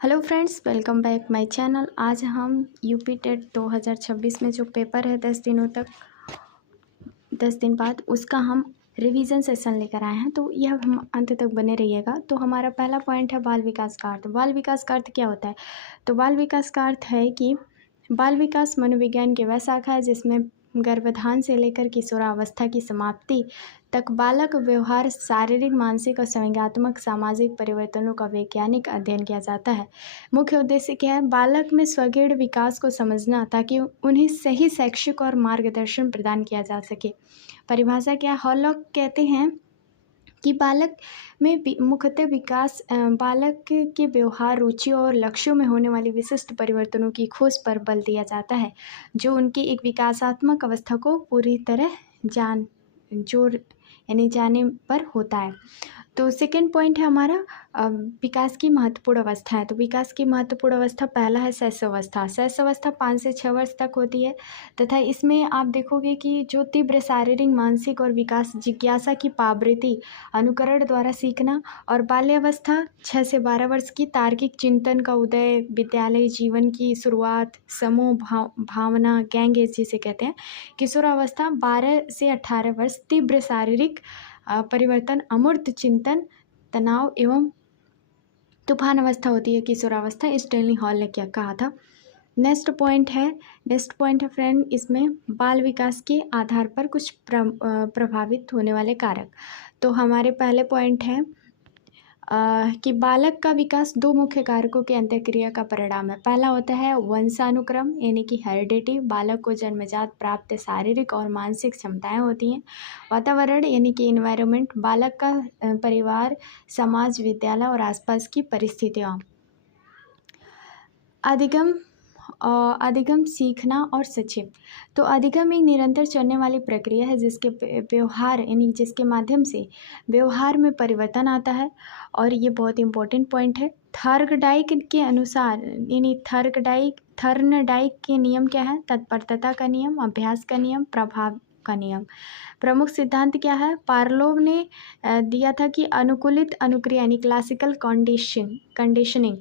Hello friends, welcome back my channel. आज हम UP TET 2026 में जो पेपर है 10 दिन बाद उसका हम रिवीजन सेशन लेकर आए हैं। तो यह हम अंत तक बने रहिएगा। तो हमारा पहला पॉइंट है बाल विकास का अर्थ। बाल विकास का अर्थ क्या होता है? तो बाल विकास का अर्थ है कि बाल विकास मनोविज्ञान की वह शाखा है जिसमें गर्भाधान से लेकर किशोरावस्था की समाप्ति तक बालक व्यवहार, शारीरिक, मानसिक और संवेगात्मक सामाजिक परिवर्तनों का वैज्ञानिक अध्ययन किया जाता है। मुख्य उद्देश्य क्या है? बालक में स्वगीण विकास को समझना ताकि उन्हें सही शैक्षिक और मार्गदर्शन प्रदान किया जा सके। परिभाषा क्या? हॉलॉक कहते हैं कि बालक में मुख्यतः विकास बालक के व्यवहार, रुचि और लक्ष्यों में होने वाली विशिष्ट परिवर्तनों की खोज पर बल दिया जाता है जो उनकी एक विकासात्मक अवस्था को पूरी तरह जाने पर होता है। तो सेकेंड पॉइंट है हमारा विकास की महत्वपूर्ण अवस्था है। तो विकास की महत्वपूर्ण अवस्था पहला है शैशवावस्था। शैशवावस्था 5 से 6 वर्ष तक होती है तथा इसमें आप देखोगे कि जो तीव्र शारीरिक, मानसिक और विकास, जिज्ञासा की पावृत्ति, अनुकरण द्वारा सीखना, और बाल्यावस्था 6 से 12 वर्ष की तार्किक चिंतन का उदय, विद्यालय जीवन की शुरुआत, समूह भावना, गैंग एज जिसे कहते हैं। किशोरावस्था 12 से 18 वर्ष, तीव्र शारीरिक परिवर्तन, अमूर्त चिंतन, तनाव एवं तूफान अवस्था होती है किशोरावस्था। स्टैनली हॉल ने क्या कहा था? नेक्स्ट पॉइंट है फ्रेंड, इसमें बाल विकास के आधार पर कुछ प्रभावित होने वाले कारक। तो हमारे पहले पॉइंट है कि बालक का विकास 2 मुख्य कारकों के अंतःक्रिया का परिणाम है। पहला होता है वंशानुक्रम यानी कि हेरिडिटी। बालक को जन्मजात प्राप्त शारीरिक और मानसिक क्षमताएं होती हैं। वातावरण यानी कि इन्वायरमेंट, बालक का परिवार, समाज, विद्यालय और आसपास की परिस्थितियाँ। अधिगम सीखना और सचेत। तो अधिगम एक निरंतर चलने वाली प्रक्रिया है जिसके व्यवहार यानी जिसके माध्यम से व्यवहार में परिवर्तन आता है। और ये बहुत इंपॉर्टेंट पॉइंट है। थर्नडाइक के अनुसार यानी थर्नडाइक के नियम क्या है? तत्परता का नियम, अभ्यास का नियम, प्रभाव का नियम। प्रमुख सिद्धांत क्या है? पार्लोव ने दिया था कि अनुकूलित अनुक्रिया यानी क्लासिकल कंडीशनिंग।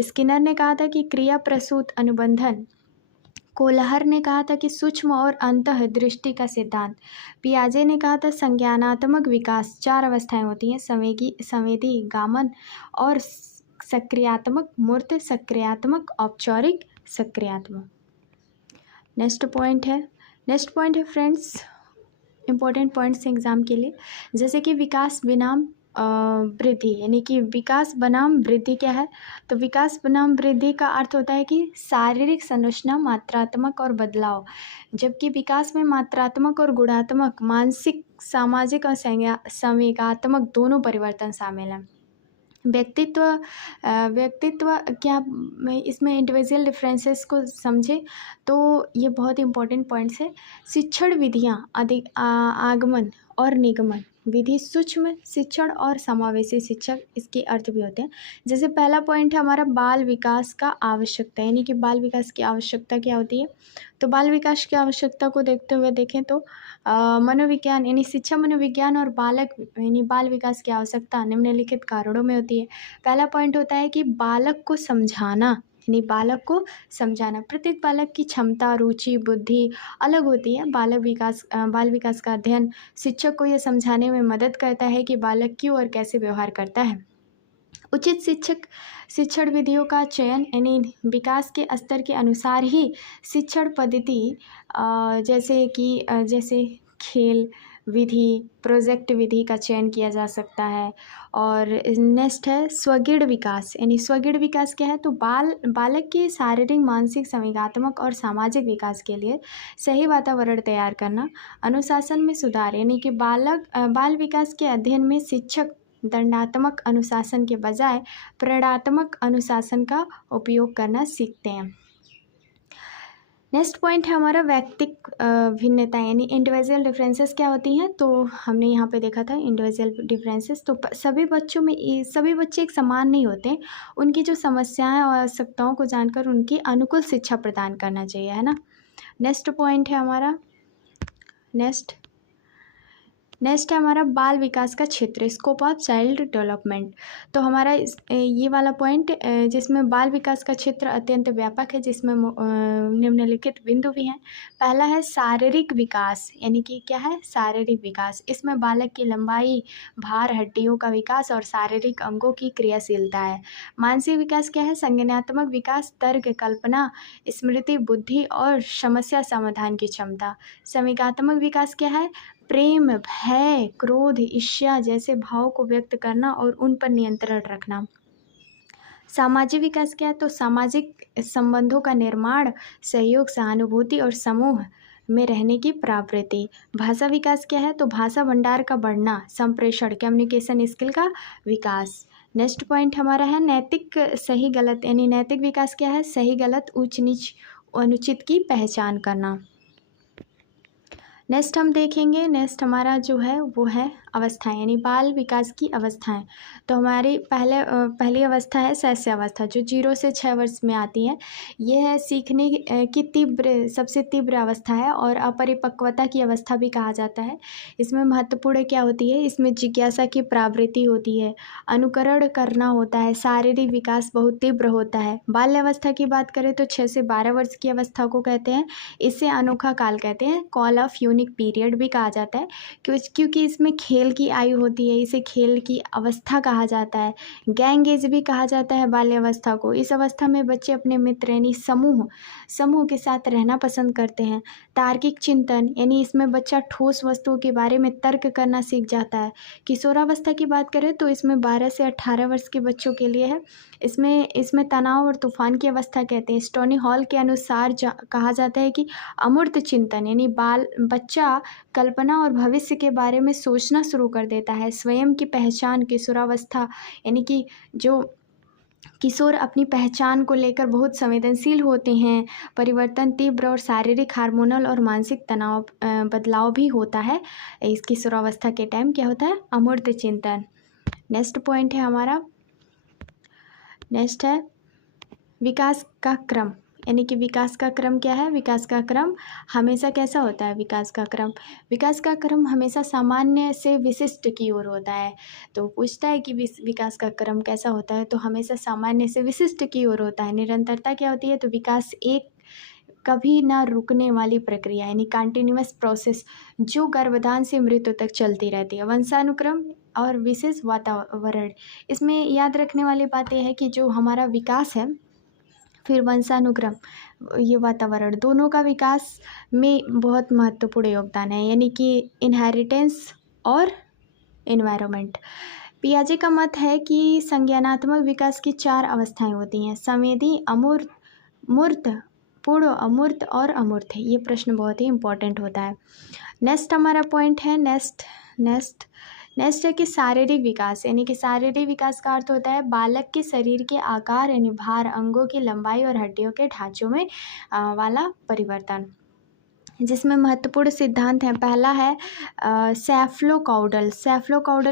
स्किनर ने कहा था कि क्रिया प्रसूत अनुबंधन। कोलहर ने कहा था कि सूक्ष्म और अंतः दृष्टि का सिद्धांत। पियाजे ने कहा था संज्ञानात्मक विकास 4 अवस्थाएं होती हैं: संवेदी, गामन और सक्रियात्मक, मूर्त, सक्रियात्मक, औपचारिक, सक्रियात्मक। नेक्स्ट पॉइंट है फ्रेंड्स, इम्पोर्टेंट पॉइंट्स एग्जाम के लिए, जैसे कि विकास बनाम वृद्धि यानी कि विकास बनाम वृद्धि क्या है? तो विकास बनाम वृद्धि का अर्थ होता है कि शारीरिक संरचना, मात्रात्मक और बदलाव, जबकि विकास में मात्रात्मक और गुणात्मक, मानसिक, सामाजिक और संवेगात्मक दोनों परिवर्तन शामिल हैं। व्यक्तित्व क्या? मैं इसमें इंडिविजुअल डिफरेंसेस को समझे तो ये बहुत इंपॉर्टेंट पॉइंट्स है। शिक्षण विधियाँ, आगमन और निगमन विधि, सूक्ष्म शिक्षण और समावेशी शिक्षक, इसके अर्थ भी होते हैं। जैसे पहला पॉइंट है हमारा बाल विकास का आवश्यकता, यानी कि बाल विकास की आवश्यकता क्या होती है? तो बाल विकास की आवश्यकता को देखते हुए देखें तो मनोविज्ञान यानी शिक्षा, मनोविज्ञान और बालक यानी बाल विकास की आवश्यकता निम्नलिखित कारणों में होती है। पहला पॉइंट होता है कि बालक को समझाना, यानी बालक को समझाना। प्रत्येक बालक की क्षमता, रुचि, बुद्धि अलग होती है। बाल विकास का अध्ययन शिक्षक को यह समझाने में मदद करता है कि बालक क्यों और कैसे व्यवहार करता है। उचित शिक्षण विधियों का चयन यानी विकास के स्तर के अनुसार ही शिक्षण पद्धति जैसे खेल विधि, प्रोजेक्ट विधि का चयन किया जा सकता है। और नेक्स्ट है स्वगीण विकास, यानी स्वगीण विकास क्या है? तो बालक के शारीरिक, मानसिक, संवेगात्मक और सामाजिक विकास के लिए सही वातावरण तैयार करना। अनुशासन में सुधार, यानी कि बाल विकास के अध्ययन में शिक्षक दंडात्मक अनुशासन के बजाय प्रेरणात्मक अनुशासन का उपयोग करना सीखते हैं। नेक्स्ट पॉइंट है हमारा व्यक्तिक भिन्नता, यानी इंडिविजुअल डिफरेंसेस क्या होती हैं? तो हमने यहाँ पे देखा था इंडिविजुअल डिफरेंसेस। तो सभी बच्चे एक समान नहीं होते। उनकी जो समस्याएं और आवश्यकताओं को जानकर उनकी अनुकूल शिक्षा प्रदान करना चाहिए, है ना। नेक्स्ट पॉइंट है हमारा नेक्स्ट है हमारा बाल विकास का क्षेत्र, स्कोप ऑफ चाइल्ड डेवलपमेंट। तो हमारा ये वाला पॉइंट जिसमें बाल विकास का क्षेत्र अत्यंत व्यापक है, जिसमें निम्नलिखित बिंदु भी हैं। पहला है शारीरिक विकास, यानी कि क्या है, शारीरिक विकास। इसमें बालक की लंबाई, भार, हड्डियों का विकास और शारीरिक अंगों की क्रियाशीलता है। मानसिक विकास क्या है, संज्ञानात्मक विकास, तर्क, कल्पना, स्मृति, बुद्धि और समस्या समाधान की क्षमता। संवेगात्मक विकास क्या है, प्रेम, भय, क्रोध, ईर्ष्या जैसे भाव को व्यक्त करना और उन पर नियंत्रण रखना। सामाजिक विकास क्या है, तो सामाजिक संबंधों का निर्माण, सहयोग, सहानुभूति और समूह में रहने की प्रवृत्ति। भाषा विकास क्या है, तो भाषा भंडार का बढ़ना, संप्रेषण, कम्युनिकेशन स्किल का विकास। नेक्स्ट पॉइंट हमारा है नैतिक सही गलत, यानी नैतिक विकास क्या है, सही गलत, ऊंच नीच, अनुचित की पहचान करना। नेक्स्ट हम देखेंगे, नेक्स्ट हमारा जो है वो है अवस्थाएं, यानी बाल विकास की अवस्थाएं। तो हमारी पहली अवस्था है शैशव अवस्था, जो 0 से 6 वर्ष में आती है। ये है सीखने की सबसे तीव्र अवस्था है और अपरिपक्वता की अवस्था भी कहा जाता है। इसमें महत्वपूर्ण क्या होती है, इसमें जिज्ञासा की प्रवृत्ति होती है, अनुकरण करना होता है, शारीरिक विकास बहुत तीव्र होता है। बाल्यावस्था की बात करें तो 6 से 12 वर्ष की अवस्था को कहते हैं। इसे अनोखा काल कहते हैं, कॉल ऑफ यूनिक पीरियड भी कहा जाता है, क्योंकि इसमें खेल की आयु होती है, इसे खेल की अवस्था कहा जाता है। गैंग एज भी कहा जाता है बाल्यावस्था को। इस अवस्था में बच्चे अपने मित्र यानी समूह के साथ रहना पसंद करते हैं। तार्किक चिंतन, यानी इसमें बच्चा ठोस वस्तुओं के बारे में तर्क करना सीख जाता है। किशोरावस्था की बात करें तो इसमें 12 से 18 वर्ष के बच्चों के लिए है। इसमें तनाव और तूफान की अवस्था कहते हैं। स्टोनी हॉल के अनुसार कहा जाता है कि अमूर्त चिंतन, यानी बच्चा कल्पना और भविष्य के बारे में सोचना शुरू कर देता है। स्वयं की पहचान, किशोरावस्था, यानी कि जो किशोर अपनी पहचान को लेकर बहुत संवेदनशील होते हैं। परिवर्तन तीव्र और शारीरिक, हार्मोनल और मानसिक तनाव बदलाव भी होता है। इस किशोरावस्था के टाइम क्या होता है, अमूर्त चिंतन। नेक्स्ट पॉइंट है हमारा, नेक्स्ट है विकास का क्रम, यानी कि विकास का क्रम क्या है, विकास का क्रम हमेशा कैसा होता है, विकास का क्रम हमेशा सामान्य से विशिष्ट की ओर होता है। तो पूछता है कि विकास का क्रम कैसा होता है, तो हमेशा सामान्य से विशिष्ट की ओर होता है। निरंतरता क्या होती है, तो विकास एक कभी ना रुकने वाली प्रक्रिया, यानी कंटिन्यूअस प्रोसेस, जो गर्भधान से मृत्यु तक चलती रहती है। वंशानुक्रम और विशेष वातावरण, इसमें याद रखने वाली बात यह है कि जो हमारा विकास है, फिर वंशानुक्रम, ये वातावरण, दोनों का विकास में बहुत महत्वपूर्ण योगदान है, यानी कि इनहेरिटेंस और एनवायरनमेंट। पियाजे का मत है कि संज्ञानात्मक विकास की 4 अवस्थाएं होती हैं, संवेदी, अमूर्त, मूर्त, पूर्ण, अमूर्त और अमूर्त है। ये प्रश्न बहुत ही इंपॉर्टेंट होता है। नेक्स्ट हमारा पॉइंट है नेक्स्ट है कि शारीरिक विकास, यानी कि शारीरिक विकास का अर्थ होता है बालक के शरीर के आकार, यानी भार, अंगों की लंबाई और हड्डियों के ढांचों में वाला परिवर्तन, जिसमें महत्वपूर्ण सिद्धांत हैं। पहला है सेफ्लोकाउडल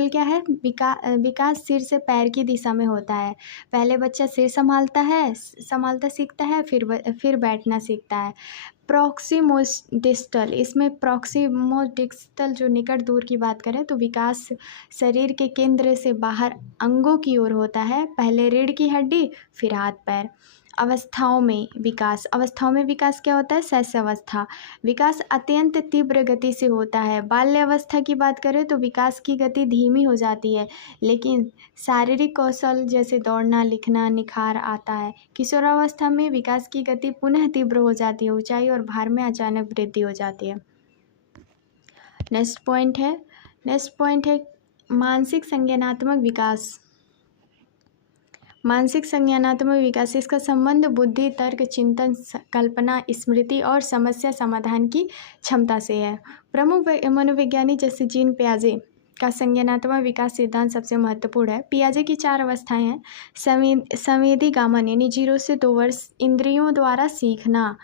क्या है, विकास सिर से पैर की दिशा में होता है। पहले बच्चा सिर संभालता सीखता है, फिर बैठना सीखता है। प्रॉक्सिमोडिस्टल, इसमें प्रॉक्सिमोडिस्टल जो निकट दूर की बात करें तो विकास शरीर के केंद्र से बाहर अंगों की ओर होता है, पहले रीढ़ की हड्डी, फिर हाथ पैर। अवस्थाओं में विकास क्या होता है, शैशवावस्था, विकास अत्यंत तीव्र गति से होता है। बाल्यावस्था की बात करें तो विकास की गति धीमी हो जाती है, लेकिन शारीरिक कौशल जैसे दौड़ना, लिखना, निखार आता है। किशोरावस्था में विकास की गति पुनः तीव्र हो जाती है, ऊंचाई और भार में अचानक वृद्धि हो जाती है। नेक्स्ट पॉइंट है मानसिक संज्ञानात्मक विकास, इसका संबंध बुद्धि, तर्क, चिंतन, कल्पना, स्मृति और समस्या समाधान की क्षमता से है। प्रमुख मनोविज्ञानी जैसे जीन पियाजे का संज्ञानात्मक विकास सिद्धांत सबसे महत्वपूर्ण है। पियाजे की 4 अवस्थाएं हैं। संवेदी गामन, यानी 0 से 2 वर्ष, इंद्रियों द्वारा सीखना।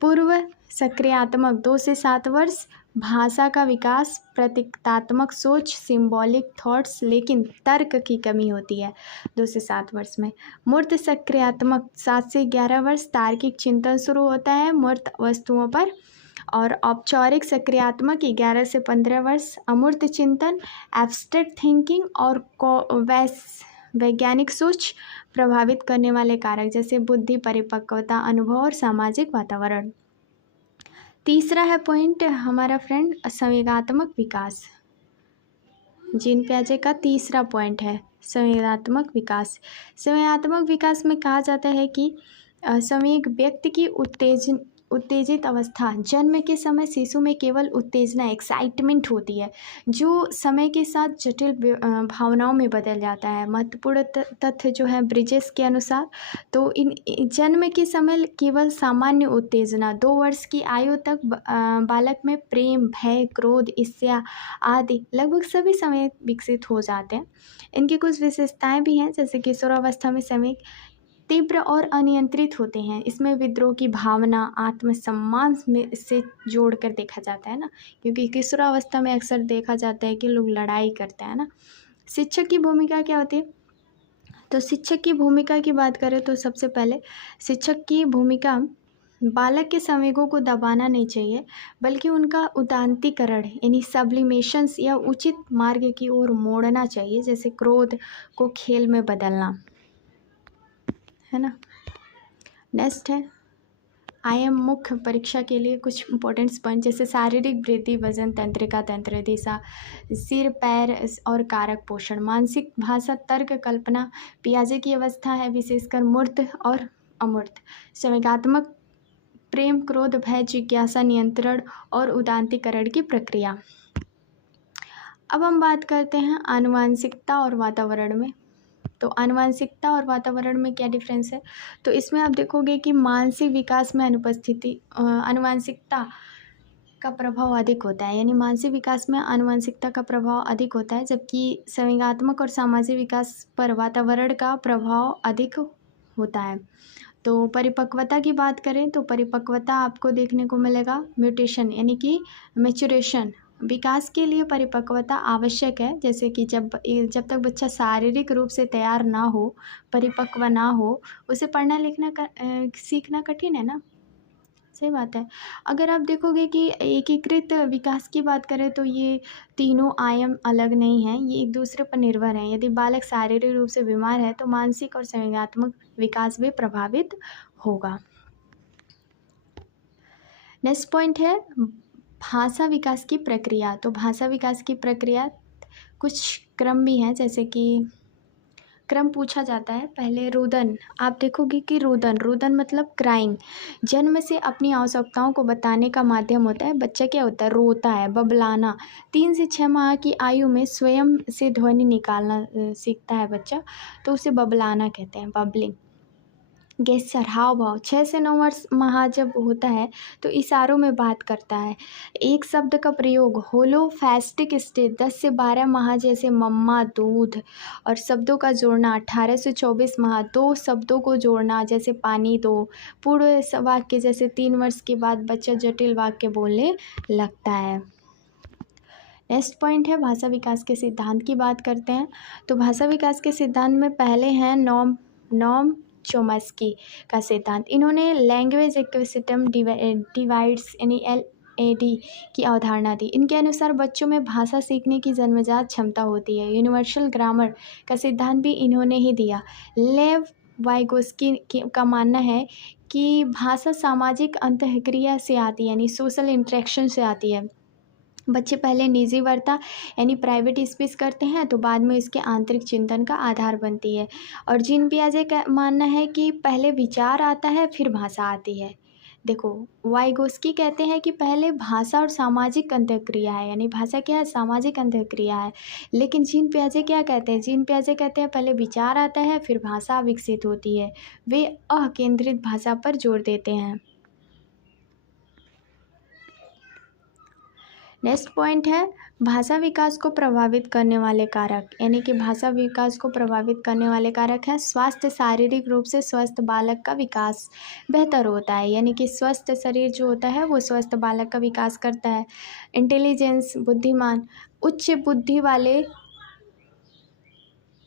पूर्व सक्रियात्मक 2 से 7 वर्ष, भाषा का विकास, प्रतीकात्मक सोच, सिंबॉलिक थॉट्स, लेकिन तर्क की कमी होती है 2 से 7 वर्ष में। मूर्त सक्रियात्मक 7 से 11 वर्ष, तार्किक चिंतन शुरू होता है मूर्त वस्तुओं पर। और औपचारिक सक्रियात्मक 11 से 15 वर्ष, अमूर्त चिंतन, एब्स्ट्रैक्ट थिंकिंग और वैज्ञानिक सोच प्रभावित करने वाले कारक जैसे बुद्धि, परिपक्वता, अनुभव और सामाजिक वातावरण। तीसरा है पॉइंट हमारा फ्रेंड संवेगात्मक विकास। जीन पियाजे का तीसरा पॉइंट है संवेगात्मक विकास। संवेगात्मक विकास में कहा जाता है कि संवेग व्यक्ति की उत्तेजित अवस्था। जन्म के समय शिशु में केवल उत्तेजना एक्साइटमेंट होती है जो समय के साथ जटिल भावनाओं में बदल जाता है। महत्वपूर्ण तथ्य जो है ब्रिजेस के अनुसार तो इन जन्म के समय केवल सामान्य उत्तेजना 2 वर्ष की आयु तक बालक में प्रेम, भय, क्रोध, ईर्ष्या आदि लगभग सभी समय विकसित हो जाते हैं। इनकी कुछ विशेषताएं भी हैं जैसे किशोरावस्था में समय तीव्र और अनियंत्रित होते हैं। इसमें विद्रोह की भावना आत्मसम्मान में से जोड़कर देखा जाता है ना, क्योंकि किशोरावस्था में अक्सर देखा जाता है कि लोग लड़ाई करते हैं ना। शिक्षक की भूमिका क्या होती है? तो शिक्षक की भूमिका की बात करें तो सबसे पहले शिक्षक की भूमिका बालक के संवेगों को दबाना नहीं चाहिए बल्कि उनका उदांतीकरण यानी सब्लिमेशंस या उचित मार्ग की ओर मोड़ना चाहिए, जैसे क्रोध को खेल में बदलना, है ना। नेक्स्ट है IIM मुख्य परीक्षा के लिए कुछ इंपॉर्टेंट पॉइंट जैसे शारीरिक वृद्धि, वजन, तंत्रिका, तंत्र दिशा, सिर, पैर और कारक पोषण, मानसिक भाषा, तर्क, कल्पना, पियाजे की अवस्था है विशेषकर मूर्त और अमूर्त, संवेगात्मक प्रेम, क्रोध, भय, जिज्ञासा, नियंत्रण और उदांतीकरण की प्रक्रिया। अब हम बात करते हैं आनुवांशिकता और वातावरण में। तो आनुवांशिकता और वातावरण में क्या डिफरेंस है? तो इसमें आप देखोगे कि मानसिक विकास में आनुवांशिकता का प्रभाव अधिक होता है, यानी मानसिक विकास में आनुवांशिकता का प्रभाव अधिक होता है, जबकि संवेगात्मक और सामाजिक विकास पर वातावरण का प्रभाव अधिक होता है। तो परिपक्वता की बात करें तो परिपक्वता आपको देखने को मिलेगा म्यूटेशन यानी कि मैच्योरेशन। विकास के लिए परिपक्वता आवश्यक है, जैसे कि जब तक बच्चा शारीरिक रूप से तैयार ना हो, परिपक्व ना हो, उसे पढ़ना लिखना सीखना कठिन है ना। सही बात है। अगर आप देखोगे कि एकीकृत विकास की बात करें तो ये तीनों आयाम अलग नहीं हैं, ये एक दूसरे पर निर्भर हैं। यदि बालक शारीरिक रूप से बीमार है तो मानसिक और संवेगात्मक विकास भी प्रभावित होगा। नेक्स्ट पॉइंट है भाषा विकास की प्रक्रिया। तो भाषा विकास की प्रक्रिया कुछ क्रम भी हैं, जैसे कि क्रम पूछा जाता है। पहले रुदन, आप देखोगे कि रुदन मतलब क्राइंग, जन्म से अपनी आवश्यकताओं को बताने का माध्यम होता है। बच्चा क्या होता है? रोता है। बबलाना, 3 से 6 माह की आयु में स्वयं से ध्वनि निकालना सीखता है बच्चा, तो उसे बबलाना कहते हैं, बबलिंग। गेस्चर, हाव भाव, 6 से 9 वर्ष माह जब होता है तो इशारों में बात करता है। एक शब्द का प्रयोग होलोफैस्टिक स्टेज 10 से 12 माह जैसे मम्मा, दूध, और शब्दों का जोड़ना 18 से 24 माह, 2 शब्दों को जोड़ना जैसे पानी दो। पूर्ण वाक्य जैसे 3 वर्ष के बाद बच्चा जटिल वाक्य बोलने लगता है। नेक्स्ट पॉइंट है भाषा विकास के सिद्धांत की बात करते हैं। तो भाषा विकास के सिद्धांत में पहले हैं नॉम चोम्स्की का सिद्धांत। इन्होंने लैंग्वेज इक्विसिटम डिवाइड्स यानी LAD की अवधारणा दी। इनके अनुसार बच्चों में भाषा सीखने की जन्मजात क्षमता होती है। यूनिवर्सल ग्रामर का सिद्धांत भी इन्होंने ही दिया। लेव वाइगोस्की का मानना है कि भाषा सामाजिक अंतःक्रिया से आती है, यानी सोशल इंटरेक्शन से आती है। बच्चे पहले निजी वार्ता यानी प्राइवेट स्पीच करते हैं तो बाद में इसके आंतरिक चिंतन का आधार बनती है। और जीन पियाजे का मानना है कि पहले विचार आता है फिर भाषा आती है। देखो, वाइगोस्की कहते हैं कि पहले भाषा और सामाजिक अंतःक्रिया है, यानी भाषा क्या है? सामाजिक अंतःक्रिया है। लेकिन जीन पियाजे क्या कहते हैं? जीन पियाजे कहते हैं पहले विचार आता है फिर भाषा विकसित होती है। वे अकेंद्रित भाषा पर जोर देते हैं। नेक्स्ट पॉइंट है भाषा विकास को प्रभावित करने वाले कारक, यानी कि भाषा विकास को प्रभावित करने वाले कारक हैं स्वास्थ्य। शारीरिक रूप से स्वस्थ बालक का विकास बेहतर होता है, यानी कि स्वस्थ शरीर जो होता है वो स्वस्थ बालक का विकास करता है। इंटेलिजेंस, बुद्धिमान, उच्च बुद्धि वाले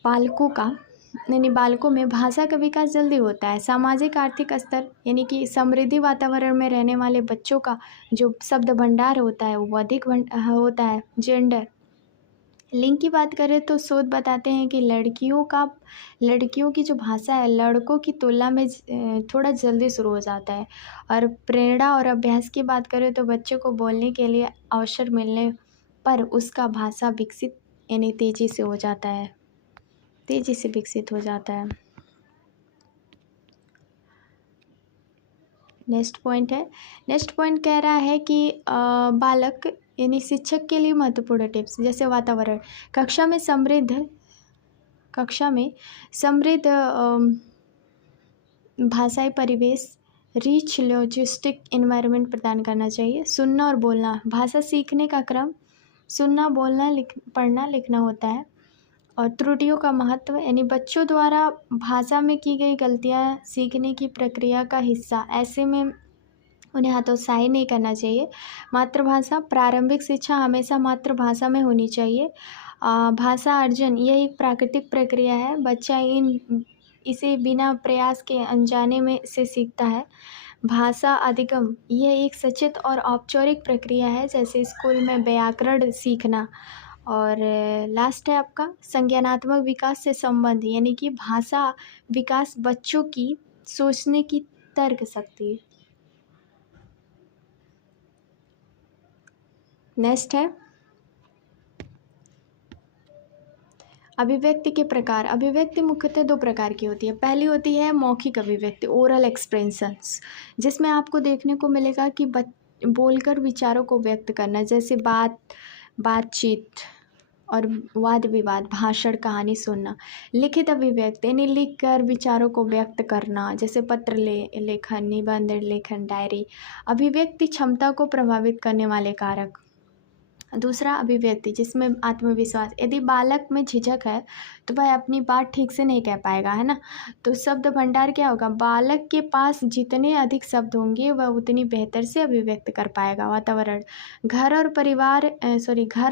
बालकों का यानी बालकों में भाषा का विकास जल्दी होता है। सामाजिक आर्थिक स्तर यानी कि समृद्धि वातावरण में रहने वाले बच्चों का जो शब्द भंडार होता है वो अधिक होता है। जेंडर लिंग की बात करें तो शोध बताते हैं कि लड़कियों की जो भाषा है लड़कों की तुलना में थोड़ा जल्दी शुरू हो जाता है। और प्रेरणा और अभ्यास की बात करें तो बच्चे को बोलने के लिए अवसर मिलने पर उसका भाषा विकसित यानी तेज़ी से विकसित हो जाता है। नेक्स्ट पॉइंट कह रहा है कि बालक यानी शिक्षक के लिए महत्वपूर्ण टिप्स जैसे वातावरण कक्षा में समृद्ध भाषाई परिवेश रिच लॉजिस्टिक इन्वायरमेंट प्रदान करना चाहिए। सुनना और बोलना भाषा सीखने का क्रम सुनना, बोलना, पढ़ना, लिखना होता है। और त्रुटियों का महत्व यानी बच्चों द्वारा भाषा में की गई गलतियाँ सीखने की प्रक्रिया का हिस्सा, ऐसे में उन्हें हतोत्साहित नहीं करना चाहिए। मातृभाषा प्रारंभिक शिक्षा हमेशा मातृभाषा में होनी चाहिए। भाषा अर्जन यह एक प्राकृतिक प्रक्रिया है। बच्चा इसे बिना प्रयास के अनजाने में से सीखता है। भाषा अधिगम यह एक सचेत और औपचारिक प्रक्रिया है, जैसे स्कूल में व्याकरण सीखना। और लास्ट है आपका संज्ञानात्मक विकास से संबंध यानी कि भाषा विकास बच्चों की सोचने की तर्क शक्ति। नेक्स्ट है अभिव्यक्ति के प्रकार। अभिव्यक्ति मुख्यतः दो प्रकार की होती है। पहली होती है मौखिक अभिव्यक्ति ओरल एक्सप्रेशंस, जिसमें आपको देखने को मिलेगा कि बोलकर विचारों को व्यक्त करना, जैसे बातचीत और वाद विवाद, भाषण, कहानी सुनना। लिखित अभिव्यक्ति यानी लिख कर विचारों को व्यक्त करना, जैसे पत्र लेखन, निबंध लेखन, डायरी। अभिव्यक्ति क्षमता को प्रभावित करने वाले कारक। दूसरा अभिव्यक्ति जिसमें आत्मविश्वास, यदि बालक में झिझक है तो वह अपनी बात ठीक से नहीं कह पाएगा, है ना। तो शब्द भंडार क्या होगा, बालक के पास जितने अधिक शब्द होंगे वह उतनी बेहतर से अभिव्यक्त कर पाएगा। वातावरण घर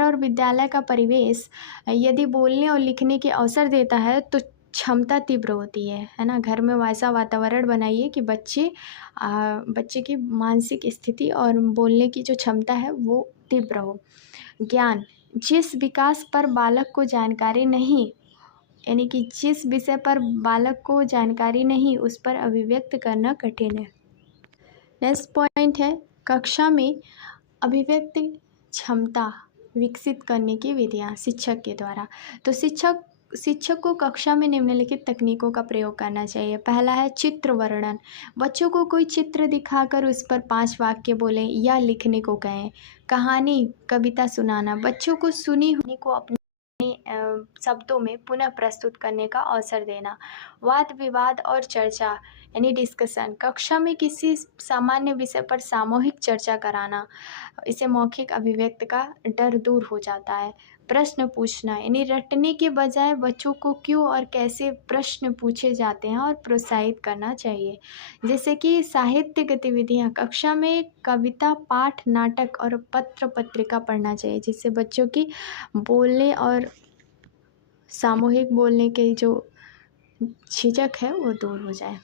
और विद्यालय का परिवेश यदि बोलने और लिखने के अवसर देता है तो क्षमता तीव्र होती है ना। घर में वैसा वातावरण बनाइए कि बच्चे की मानसिक स्थिति और बोलने की जो क्षमता है वो तीव्र हो। ज्ञान जिस विकास पर बालक को जानकारी नहीं यानी कि जिस विषय पर बालक को जानकारी नहीं उस पर अभिव्यक्त करना कठिन है। नेक्स्ट पॉइंट है कक्षा में अभिव्यक्ति क्षमता विकसित करने की विधियाँ शिक्षक के द्वारा। तो शिक्षक को कक्षा में निम्नलिखित तकनीकों का प्रयोग करना चाहिए। पहला है चित्र वर्णन। बच्चों को कोई चित्र दिखाकर उस पर 5 वाक्य बोलें या लिखने को कहें। कहानी कविता सुनाना, बच्चों को सुनी हुई को अपने शब्दों में पुनः प्रस्तुत करने का अवसर देना। वाद विवाद और चर्चा यानी डिस्कशन, कक्षा में किसी सामान्य विषय पर सामूहिक चर्चा कराना, इससे मौखिक अभिव्यक्ति का डर दूर हो जाता है। प्रश्न पूछना यानी रटने के बजाय बच्चों को क्यों और कैसे प्रश्न पूछे जाते हैं और प्रोत्साहित करना चाहिए। जैसे कि साहित्य गतिविधियाँ, कक्षा में कविता, पाठ, नाटक और पत्र पत्रिका पढ़ना चाहिए, जिससे बच्चों की बोलने और सामूहिक बोलने के जो झिझक है वो दूर हो जाए।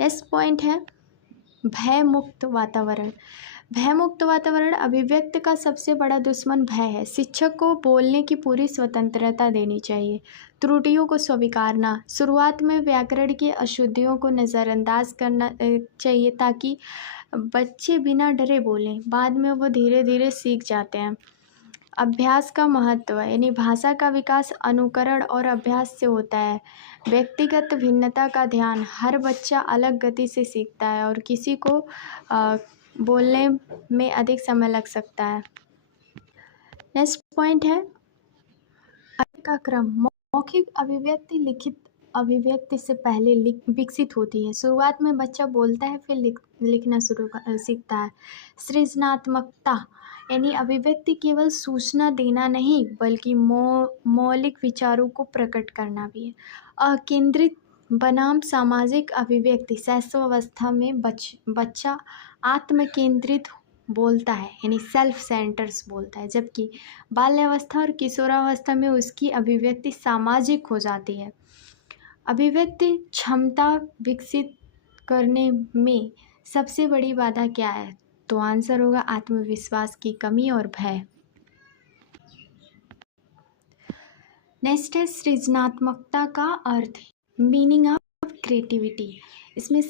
नेक्स्ट पॉइंट है भयमुक्त वातावरण। भयमुक्त वातावरण अभिव्यक्ति का सबसे बड़ा दुश्मन भय है। शिक्षक को बोलने की पूरी स्वतंत्रता देनी चाहिए। त्रुटियों को स्वीकारना, शुरुआत में व्याकरण की अशुद्धियों को नज़रअंदाज करना चाहिए ताकि बच्चे बिना डरे बोलें, बाद में वो धीरे धीरे सीख जाते हैं। अभ्यास का महत्व यानी भाषा का विकास अनुकरण और अभ्यास से होता है। व्यक्तिगत भिन्नता का ध्यान, हर बच्चा अलग गति से सीखता है और किसी को बोलने में अधिक समय लग सकता है। नेक्स्ट पॉइंट है का क्रम। मौखिक अभिव्यक्ति लिखित अभिव्यक्ति से पहले विकसित होती है। शुरुआत में बच्चा बोलता है फिर लिखना सीखता है। सृजनात्मकता यानी अभिव्यक्ति केवल सूचना देना नहीं बल्कि मौलिक विचारों को प्रकट करना भी है। अकेंद्रित बनाम सामाजिक अभिव्यक्ति, शैशवावस्था में बच्चा आत्मकेंद्रित बोलता है यानी सेल्फ सेंटर्स बोलता है, जबकि बाल्यावस्था और किशोरावस्था में उसकी अभिव्यक्ति सामाजिक हो जाती है। अभिव्यक्ति क्षमता विकसित करने में सबसे बड़ी बाधा क्या है? तो आंसर होगा आत्मविश्वास की कमी और भय। नेक्स्ट है सृजनात्मकता का अर्थ, मीनिंग ऑफ क्रिएटिविटी। इसमें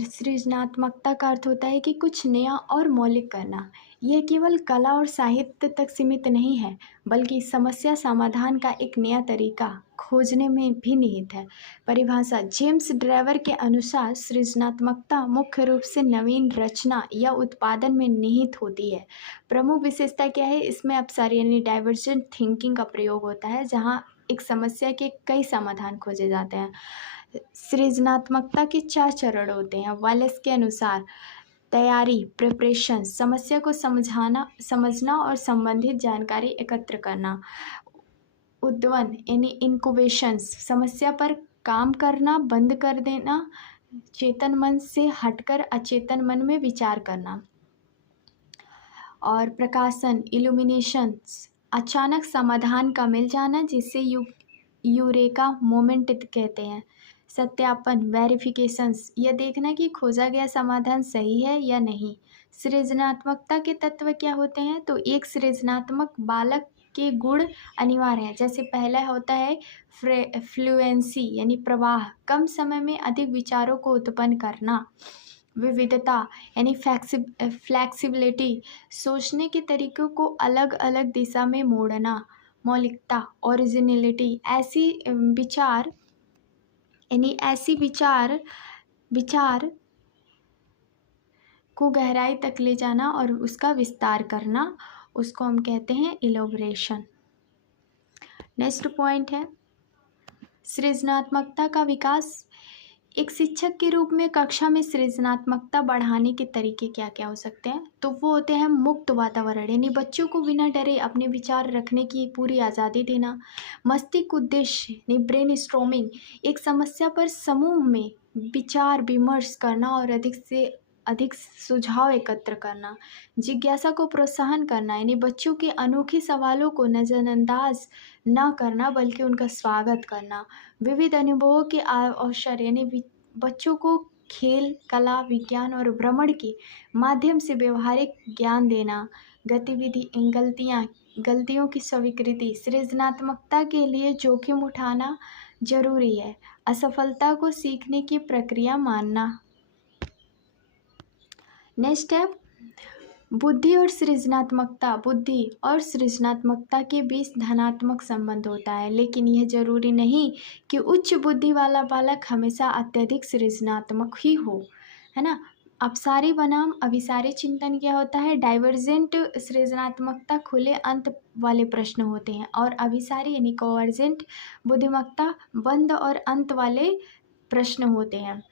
सृजनात्मकता का अर्थ होता है कि कुछ नया और मौलिक करना। यह केवल कला और साहित्य तक सीमित नहीं है, बल्कि समस्या समाधान का एक नया तरीका खोजने में भी निहित है। परिभाषा, जेम्स ड्रेवर के अनुसार सृजनात्मकता मुख्य रूप से नवीन रचना या उत्पादन में निहित होती है। प्रमुख विशेषता क्या है? इसमें अपसारी यानी डाइवर्जेंट थिंकिंग का प्रयोग होता है, जहाँ एक समस्या के कई समाधान खोजे जाते हैं। सृजनात्मकता के 4 चरण होते हैं। वालेस के अनुसार तैयारी, प्रिपरेशन, समस्या को समझना और संबंधित जानकारी एकत्र करना। उद्वन यानी इनक्यूबेशंस, समस्या पर काम करना बंद कर देना, चेतन मन से हटकर अचेतन मन में विचार करना। और प्रकाशन, इल्यूमिनेशंस, अचानक समाधान का मिल जाना, जिसे यूरेका मोमेंट कहते हैं। सत्यापन, वेरिफिकेशंस, यह देखना कि खोजा गया समाधान सही है या नहीं। सृजनात्मकता के तत्व क्या होते हैं? तो एक सृजनात्मक बालक के गुण अनिवार्य हैं। जैसे पहला होता है फ्लुएंसी यानी प्रवाह, कम समय में अधिक विचारों को उत्पन्न करना। विविधता यानी फ्लेक्सिबिलिटी, सोचने के तरीकों को अलग अलग दिशा में मोड़ना। मौलिकता, ओरिजिनलिटी, ऐसी विचार को गहराई तक ले जाना और उसका विस्तार करना, उसको हम कहते हैं इलैबोरेशन। नेक्स्ट पॉइंट है सृजनात्मकता का विकास। एक शिक्षक के रूप में कक्षा में सृजनात्मकता बढ़ाने के तरीके क्या क्या हो सकते हैं? तो वो होते हैं मुक्त वातावरण, यानी बच्चों को बिना डरे अपने विचार रखने की पूरी आज़ादी देना। मस्तिष्क उद्देश्य यानी ब्रेन स्टॉर्मिंग, एक समस्या पर समूह में विचार विमर्श करना और अधिक से अधिक सुझाव एकत्र करना। जिज्ञासा को प्रोत्साहन करना, यानी बच्चों के अनोखे सवालों को नज़रअंदाज न करना बल्कि उनका स्वागत करना। विविध अनुभवों के अवसर, यानी बच्चों को खेल, कला, विज्ञान और भ्रमण के माध्यम से व्यवहारिक ज्ञान देना। गतिविधि, गलतियों की स्वीकृति, सृजनात्मकता के लिए जोखिम उठाना जरूरी है। असफलता को सीखने की प्रक्रिया मानना। नेक्स्ट है बुद्धि और सृजनात्मकता। बुद्धि और सृजनात्मकता के बीच धनात्मक संबंध होता है, लेकिन यह जरूरी नहीं कि उच्च बुद्धि वाला बालक हमेशा अत्यधिक सृजनात्मक ही हो, है ना। अपसारी बनाम अभिसारी चिंतन क्या होता है? डाइवर्जेंट सृजनात्मकता खुले अंत वाले प्रश्न होते हैं, और अभिसारी यानी कन्वर्जेंट बुद्धिमत्ता बंद और अंत वाले प्रश्न होते हैं।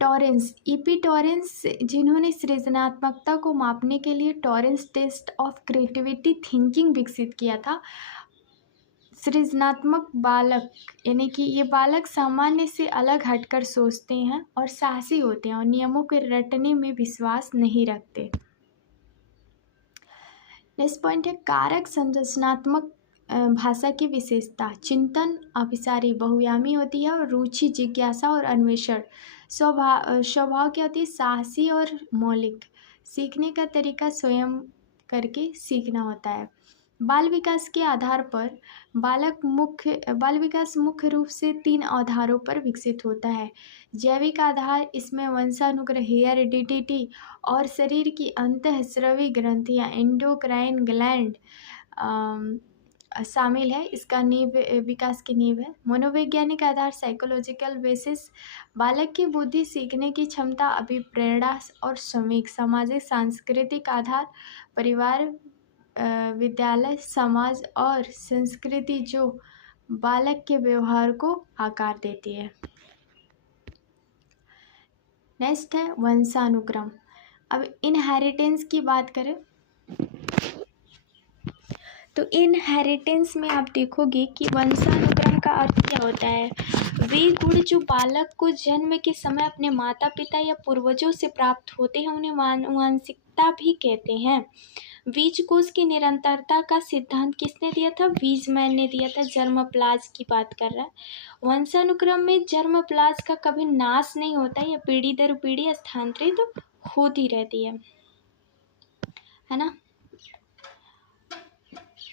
टॉरेंस, ईपी टॉरेंस, जिन्होंने सृजनात्मकता को मापने के लिए Torrance test of creativity thinking विकसित किया था। सृजनात्मक बालक यानी कि ये बालक सामान्य से अलग हटकर सोचते हैं और साहसी होते हैं और नियमों के रटने में विश्वास नहीं रखते। नेक्स्ट पॉइंट है कारक संरचनात्मक भाषा की विशेषता। चिंतन अभिसारी बहुयामी होती है, और रुचि, जिज्ञासा और अन्वेषण। स्वभाव क्या होती है? साहसी और मौलिक। सीखने का तरीका स्वयं करके सीखना होता है। बाल विकास के आधार पर बाल विकास मुख्य रूप से 3 आधारों पर विकसित होता है। जैविक आधार, इसमें वंशानुक्रम, हेरिडिटी, और शरीर की अंतःस्रावी ग्रंथियाँ, एंडोक्राइन ग्लैंड शामिल है। इसका विकास की नींव है। मनोवैज्ञानिक आधार, साइकोलॉजिकल बेसिस, बालक की बुद्धि, सीखने की क्षमता, अभिप्रेरणा और संवेग। सामाजिक सांस्कृतिक आधार, परिवार, विद्यालय, समाज और संस्कृति जो बालक के व्यवहार को आकार देती है। नेक्स्ट है वंशानुक्रम। अब इनहेरिटेंस की बात करें तो इनहेरिटेंस में आप देखोगे कि वंशानुक्रम का अर्थ क्या होता है? वे गुण जो बालक को जन्म के समय अपने माता पिता या पूर्वजों से प्राप्त होते हैं उन्हें आनुवंशिकता भी कहते हैं। बीजकोश की निरंतरता का सिद्धांत किसने दिया था? वीजमैन ने दिया था। जर्मप्लाज की बात कर रहा है। वंशानुक्रम में जर्मप्लाज का कभी नाश नहीं होता, यह पीढ़ी दर पीढ़ी स्थानांतरित तो होती रहती है ना।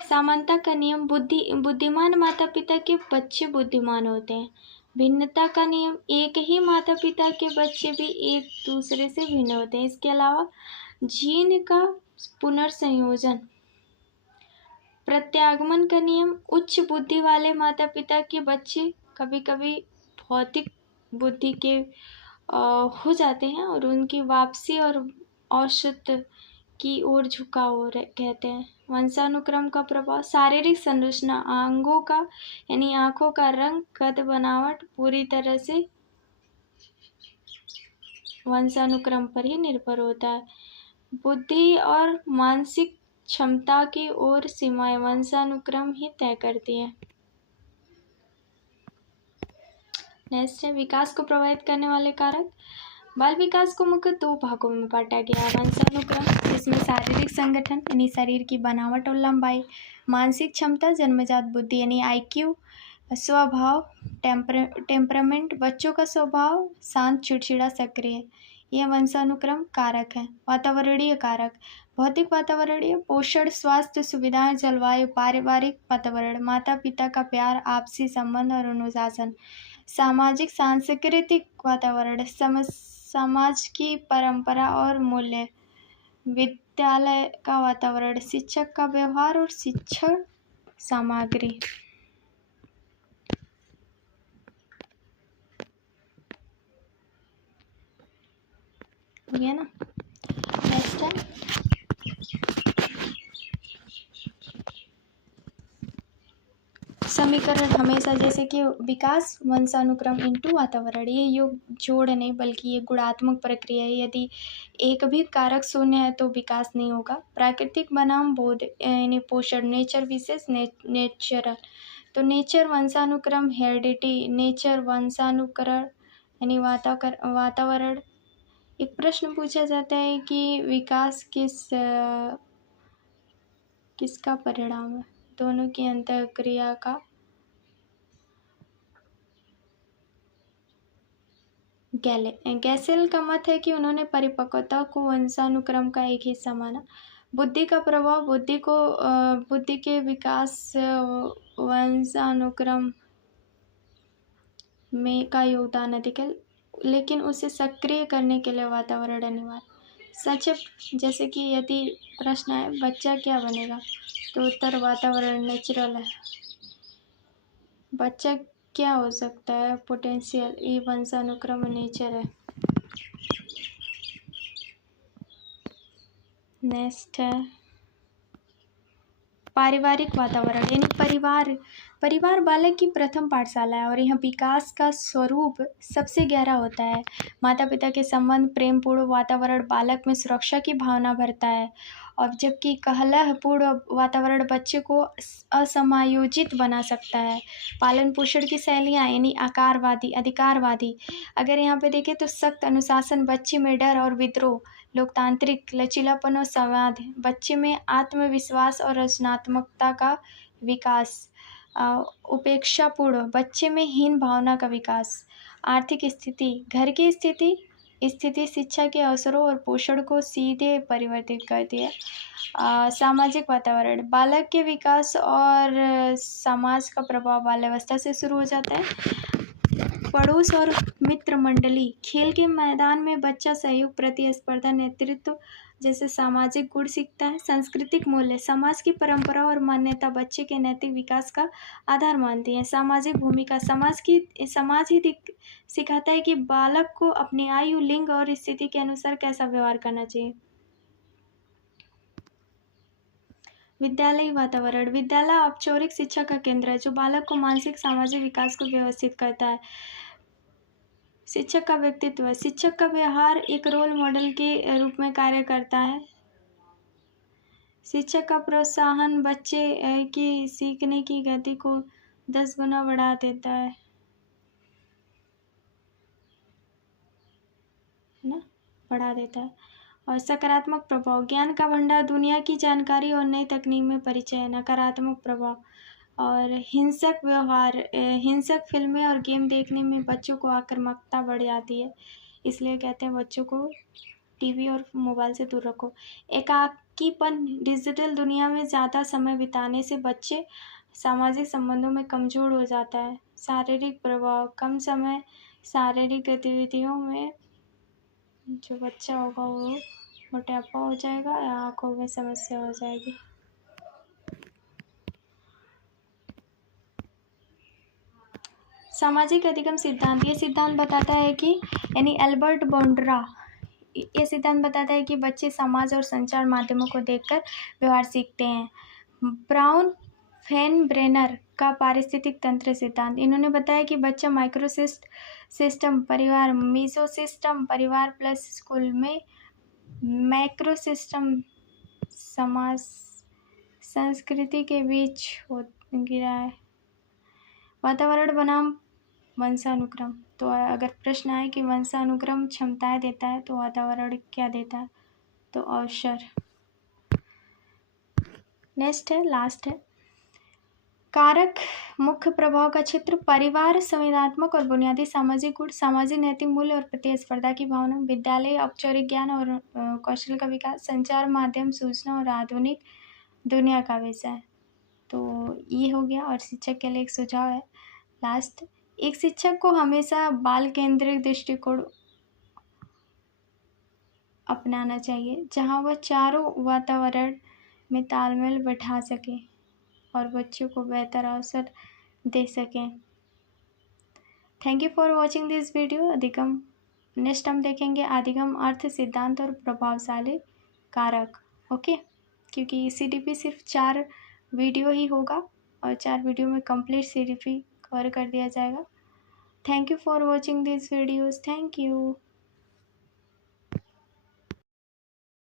समानता का नियम, बुद्धिमान माता पिता के बच्चे बुद्धिमान होते हैं। भिन्नता का नियम, एक ही माता पिता के बच्चे भी एक दूसरे से भिन्न होते हैं। इसके अलावा जीन का पुनर्संयोजन। प्रत्यागमन का नियम, उच्च बुद्धि वाले माता पिता के बच्चे कभी कभी भौतिक बुद्धि के हो जाते हैं और उनकी वापसी और औसत की ओर झुकाव कहते हैं। वंशानुक्रम का प्रभाव, शारीरिक संरचना, अंगों का यानी आंखों का रंग, कद, बनावट पूरी तरह से वंशानुक्रम पर ही निर्भर होता है। बुद्धि और मानसिक क्षमता की ओर सीमाएं वंशानुक्रम ही तय करती है। नेक्स्ट है विकास को प्रभावित करने वाले कारक। बाल विकास को मुख्य 2 भागों में बांटा गया है। वंशानुक्रम, जिसमें शारीरिक संगठन यानी शरीर की बनावट और लंबाई, मानसिक क्षमता, जन्मजात बुद्धि यानी IQ, स्वभाव, टेम्परामेंट, बच्चों का स्वभाव शांत, चिड़चिड़ा, सक्रिय, यह वंशानुक्रम कारक है। वातावरणीय कारक, भौतिक वातावरणीय, पोषण, स्वास्थ्य सुविधाएं, जलवायु, पारिवारिक वातावरण, माता पिता का प्यार, आपसी संबंध और अनुशासन। सामाजिक सांस्कृतिक वातावरण, समाज की परंपरा और मूल्य, विद्यालय का वातावरण, शिक्षक का व्यवहार और शिक्षण सामग्री। ये ना नेक्स्ट है समीकरण। हमेशा जैसे कि विकास वंशानुक्रम इनटू वातावरण, ये योग जोड़ नहीं बल्कि ये गुणात्मक प्रक्रिया है। यदि एक भी कारक शून्य है तो विकास नहीं होगा। प्राकृतिक बनाम बोध यानी पोषण, नेचर विशेष नेचुरल, तो नेचर वंशानुक्रम, हेरिडिटी, नेचर वंशानुकरण यानी वातावरण। एक प्रश्न पूछा जाता है कि विकास किसका परिणाम है? दोनों की अंतःक्रिया का। गैसेल का मत है कि उन्होंने परिपक्वता को वंशानुक्रम का एक हिस्सा माना। बुद्धि का प्रभाव, बुद्धि के विकास वंशानुक्रम में का योगदान अधिक है, लेकिन उसे सक्रिय करने के लिए वातावरण अनिवार्य। सच, जैसे कि यदि प्रश्न है बच्चा क्या बनेगा, तो उत्तर वातावरण नेचुरल है। बच्चा क्या हो सकता है? पोटेंशियल, ये वंशानुक्रम नेचर है। नेक्स्ट है पारिवारिक वातावरण यानी परिवार बालक की प्रथम पाठशाला है और यहाँ विकास का स्वरूप सबसे गहरा होता है। माता पिता के संबंध, प्रेमपूर्ण वातावरण बालक में सुरक्षा की भावना भरता है, और जबकि कलहपूर्ण वातावरण बच्चे को असमायोजित बना सकता है। पालन पोषण की शैलियाँ यानी अधिकारवादी, अगर यहाँ पे देखें तो सख्त अनुशासन, बच्चे में डर और विद्रोह, लोकतांत्रिक, लचीलापन और संवाद, बच्चे में आत्मविश्वास और रचनात्मकता का विकास, उपेक्षापूर्ण, बच्चे में हीन भावना का विकास। आर्थिक स्थिति, घर की स्थिति शिक्षा के अवसरों और पोषण को सीधे परिवर्तित करती है। सामाजिक वातावरण, बालक के विकास और समाज का प्रभाव बाल्यावस्था से शुरू हो जाता है। पड़ोस और मित्र मंडली, खेल के मैदान में बच्चा सहयोग, प्रतिस्पर्धा, नेतृत्व जैसे सामाजिक गुण सीखता है। सांस्कृतिक मूल्य, समाज की परंपरा और मान्यता बच्चे के नैतिक विकास का आधार मानती है। सामाजिक भूमिका, समाज ही सिखाता है कि बालक को अपनी आयु, लिंग और स्थिति के अनुसार कैसा व्यवहार करना चाहिए। विद्यालयी वातावरण, विद्यालय औपचारिक शिक्षा का केंद्र है जो बालक को मानसिक सामाजिक विकास को व्यवस्थित करता है। शिक्षक का व्यक्तित्व, शिक्षक का व्यवहार एक रोल मॉडल के रूप में कार्य करता है। शिक्षक का प्रोत्साहन बच्चे की सीखने की गति को 10 गुना बढ़ा देता है ना, बढ़ा देता है। और सकारात्मक प्रभाव, ज्ञान का भंडार, दुनिया की जानकारी और नई तकनीक में परिचय। नकारात्मक प्रभाव और हिंसक व्यवहार, हिंसक फिल्में और गेम देखने में बच्चों को आक्रामकता बढ़ जाती है, इसलिए कहते हैं बच्चों को टीवी और मोबाइल से दूर रखो। एकाकीपन, डिजिटल दुनिया में ज़्यादा समय बिताने से बच्चे सामाजिक संबंधों में कमज़ोर हो जाता है। शारीरिक प्रभाव, कम समय शारीरिक गतिविधियों में जो बच्चा होगा वो मोटापा हो जाएगा या आँखों में समस्या हो जाएगी। सामाजिक अधिगम सिद्धांत, ये सिद्धांत बताता है कि यानी एल्बर्ट बोंड्रा, ये सिद्धांत बताता है कि बच्चे समाज और संचार माध्यमों को देखकर व्यवहार सीखते हैं। ब्राउन फेनब्रेनर का पारिस्थितिक तंत्र सिद्धांत, इन्होंने बताया कि बच्चा सिस्टम परिवार, मीसोसिस्टम परिवार प्लस स्कूल में मैक्रोसिस्टम समाज संस्कृति के बीच गिरा है। वातावरण बनाम वंशानुक्रम, तो अगर प्रश्न आए कि वंशानुक्रम क्षमताएं देता है तो वातावरण क्या देता है, तो अवसर। नेक्स्ट है, लास्ट है, कारक मुख्य प्रभाव का क्षेत्र, परिवार, संवेदनात्मक और बुनियादी सामाजिक गुण, सामाजिक नैतिक मूल्य और प्रतिस्पर्धा की भावना, विद्यालय, औपचारिक ज्ञान और कौशल का विकास, संचार माध्यम, सूचना और आधुनिक दुनिया का विषय। तो ये हो गया। और शिक्षक के लिए एक सुझाव है लास्ट, एक शिक्षक को हमेशा बाल केंद्रित दृष्टिकोण अपनाना चाहिए, जहां वह चारों वातावरण में तालमेल बैठा सके और बच्चों को बेहतर अवसर दे सकें। Thank you for watching this video. अधिगम, नेक्स्ट हम देखेंगे अधिगम अर्थ, सिद्धांत और प्रभावशाली कारक। ओके, क्योंकि CDP सिर्फ 4 वीडियो ही होगा और 4 वीडियो में कंप्लीट CDP कवर कर दिया जाएगा। Thank you for watching this videos. Thank you.